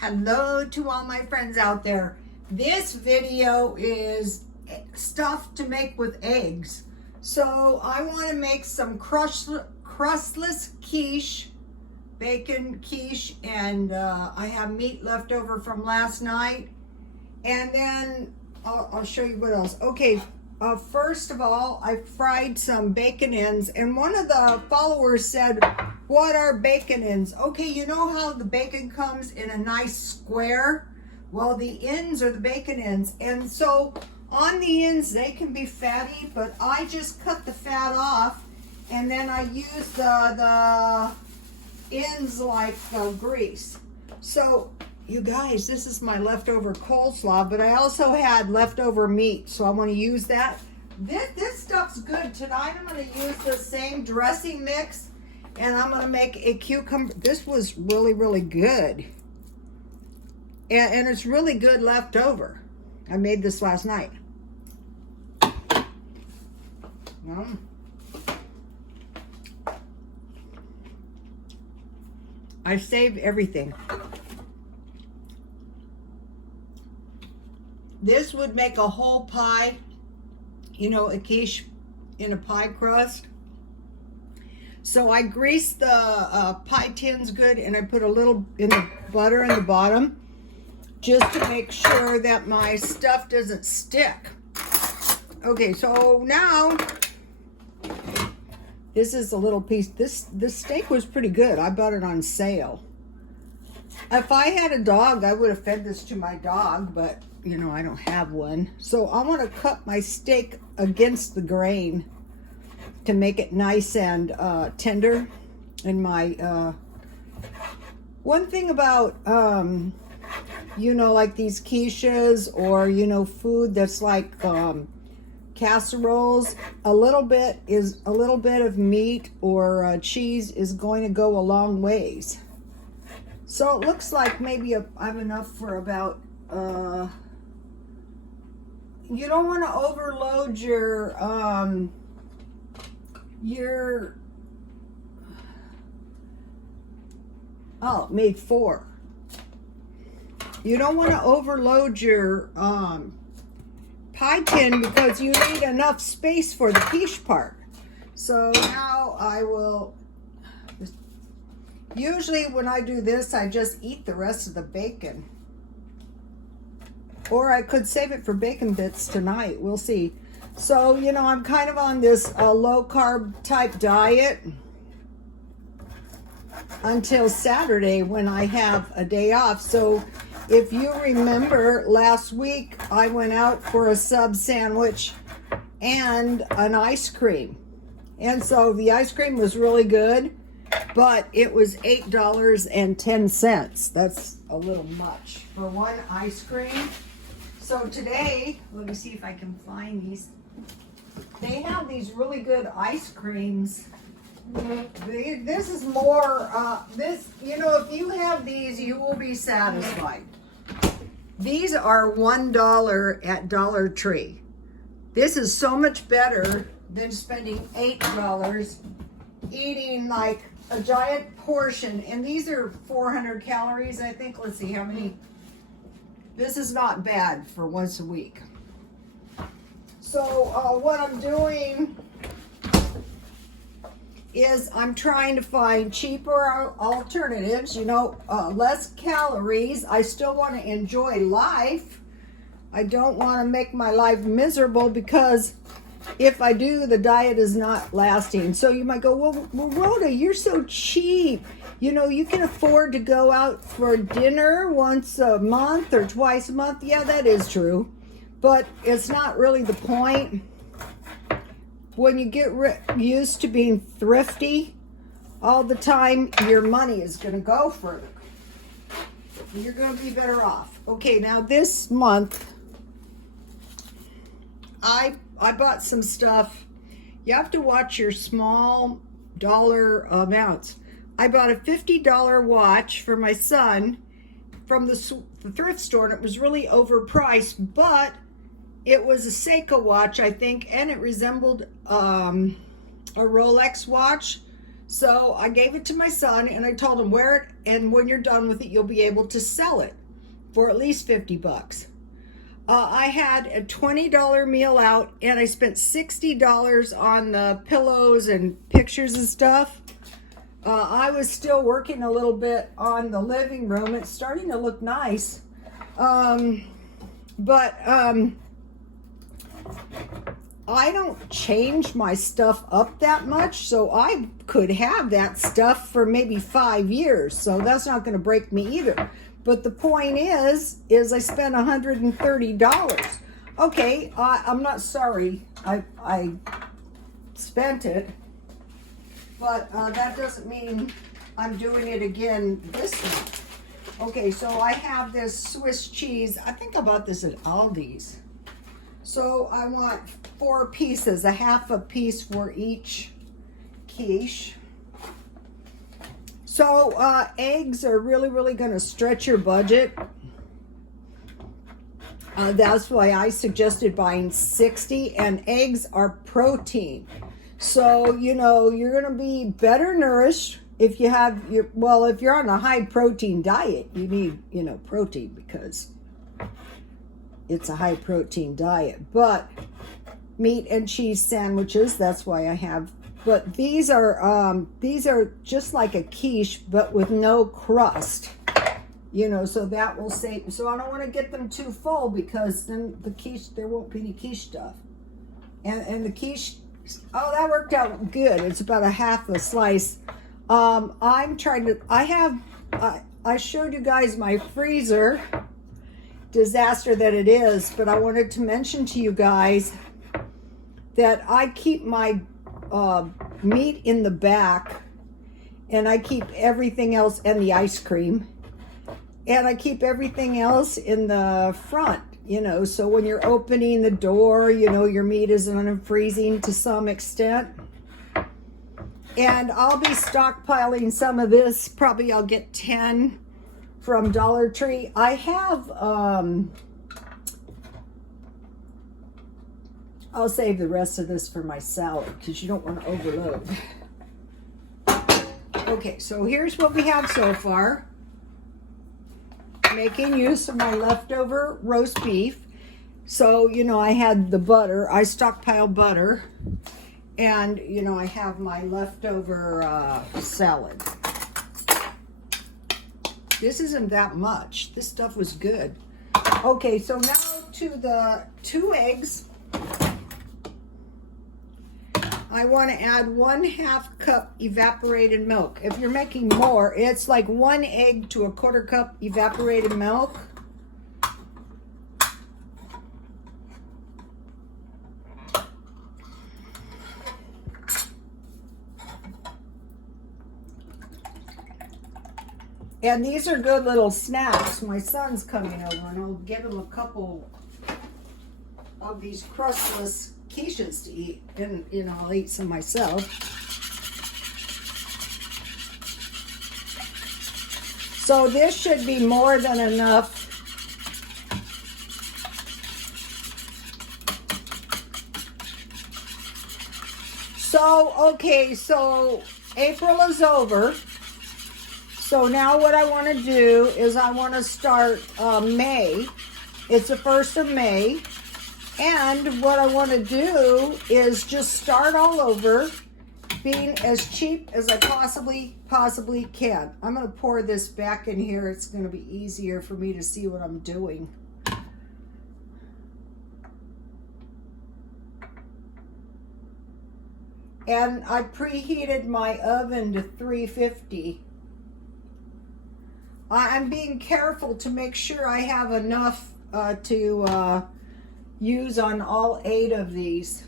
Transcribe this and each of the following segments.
Hello to all my friends out there. This video is stuff to make with eggs. So I want to make some crustless quiche, bacon quiche, and I have meat left over from last night. And then I'll show you what else. Okay, first of all, I fried some bacon ends, and one of the followers said, what are bacon ends? Okay, you know how the bacon comes in a nice square? Well, the ends are the bacon ends. And so on the ends, they can be fatty, but I just cut the fat off, and then I use the ends like grease. So you guys, this is my leftover coleslaw, but I also had leftover meat, so I want to use that. This stuff's good. Tonight I'm going to use the same dressing mix, and I'm going to make a cucumber. This was really, really good. And it's really good leftover. I made this last night. I saved everything. This would make a whole pie, you know, a quiche in a pie crust. So I greased the pie tins good, and I put a little in the butter in the bottom just to make sure that my stuff doesn't stick. Okay, so now this is a little piece. This steak was pretty good. I bought it on sale. If I had a dog, I would have fed this to my dog, but you know, I don't have one. So I want to cut my steak against the grain to make it nice and tender. And my one thing about you know, like these quiches, or you know, food that's like casseroles, a little bit of meat or cheese is going to go a long ways. So it looks like maybe I have enough for about you don't want to overload your oh, it made 4. You don't want to overload your pie tin because you need enough space for the quiche part. So now I will, usually when I do this, I just eat the rest of the bacon. Or I could save it for bacon bits tonight. We'll see. So, you know, I'm kind of on this low carb type diet until Saturday when I have a day off. So if you remember, last week I went out for a sub sandwich and an ice cream. And so the ice cream was really good, but it was $8.10. That's a little much for one ice cream. So today, let me see if I can find these. They have these really good ice creams. This is more, you know, if you have these, you will be satisfied. These are $1 at Dollar Tree. This is so much better than spending $8 eating like a giant portion. And these are 400 calories, I think. Let's see how many. This is not bad for once a week. So what I'm doing is I'm trying to find cheaper alternatives, you know, less calories. I still want to enjoy life. I don't want to make my life miserable, because if I do, the diet is not lasting. So you might go, well, Rhoda, you're so cheap. You know, you can afford to go out for dinner once a month or twice a month. Yeah, that is true. But it's not really the point. When you get used to being thrifty all the time, your money is going to go further. You're going to be better off. Okay, now this month, I bought some stuff. You have to watch your small dollar amounts. I bought a $50 watch for my son from the thrift store, and it was really overpriced, but it was a Seiko watch, I think, and it resembled a Rolex watch. So I gave it to my son and I told him, wear it, and when you're done with it, you'll be able to sell it for at least 50 bucks. I had a $20 meal out and I spent $60 on the pillows and pictures and stuff. I was still working a little bit on the living room. It's starting to look nice. But I don't change my stuff up that much, so I could have that stuff for maybe 5 years, so that's not going to break me either. But the point is I spent $130. Okay, I'm not sorry I spent it, but that doesn't mean I'm doing it again this month. Okay, so I have this Swiss cheese. I think I bought this at Aldi's. So I want 4 pieces, a half a piece for each quiche. So eggs are really going to stretch your budget. That's why I suggested buying 60, and eggs are protein. So, you know, you're going to be better nourished if you have if you're on a high protein diet, you need, you know, protein because it's a high protein diet. But meat and cheese sandwiches, that's why I have. But these are just like a quiche, but with no crust. You know, so that will save. So I don't want to get them too full because then the quiche, there won't be any quiche stuff. And the quiche, oh, that worked out good. It's about a half a slice. I'm trying to. I showed you guys my freezer. Disaster that it is, but I wanted to mention to you guys that I keep my meat in the back, and I keep everything else, and the ice cream, and I keep everything else in the front, you know, so when you're opening the door, you know, your meat is unfreezing to some extent. And I'll be stockpiling some of this. Probably I'll get 10 from Dollar Tree. I have, I'll save the rest of this for my salad because you don't want to overload. Okay, so here's what we have so far. Making use of my leftover roast beef. So, you know, I had the butter. I stockpiled butter. And, you know, I have my leftover salad. This isn't that much. This stuff was good. Okay, so now to the 2 eggs. I want to add 1/2 cup evaporated milk. If you're making more, it's like 1 egg to a 1/4 cup evaporated milk. And these are good little snacks. My son's coming over and I'll give him a couple of these crustless quiches to eat. And, you know, I'll eat some myself. So this should be more than enough. So, okay, so April is over. So now what I want to do is I want to start May. It's the 1st of May. And what I want to do is just start all over, being as cheap as I possibly can. I'm going to pour this back in here. It's going to be easier for me to see what I'm doing. And I preheated my oven to 350. I'm being careful to make sure I have enough to use on all 8 of these.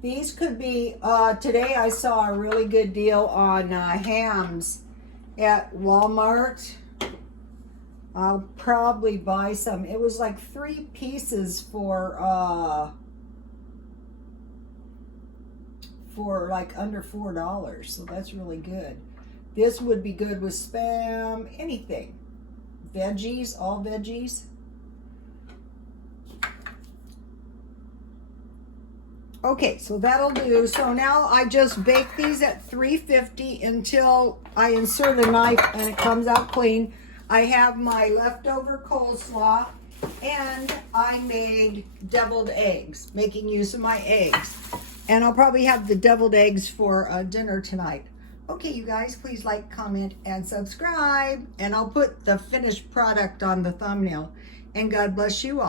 These could be, today I saw a really good deal on hams at Walmart. I'll probably buy some. It was like 3 pieces for like under $4, so that's really good. This would be good with Spam, anything. Veggies, all veggies. Okay, so that'll do. So now I just bake these at 350 until I insert a knife and it comes out clean. I have my leftover coleslaw and I made deviled eggs, making use of my eggs. And I'll probably have the deviled eggs for dinner tonight. Okay, you guys, please like, comment, and subscribe. And I'll put the finished product on the thumbnail. And God bless you all.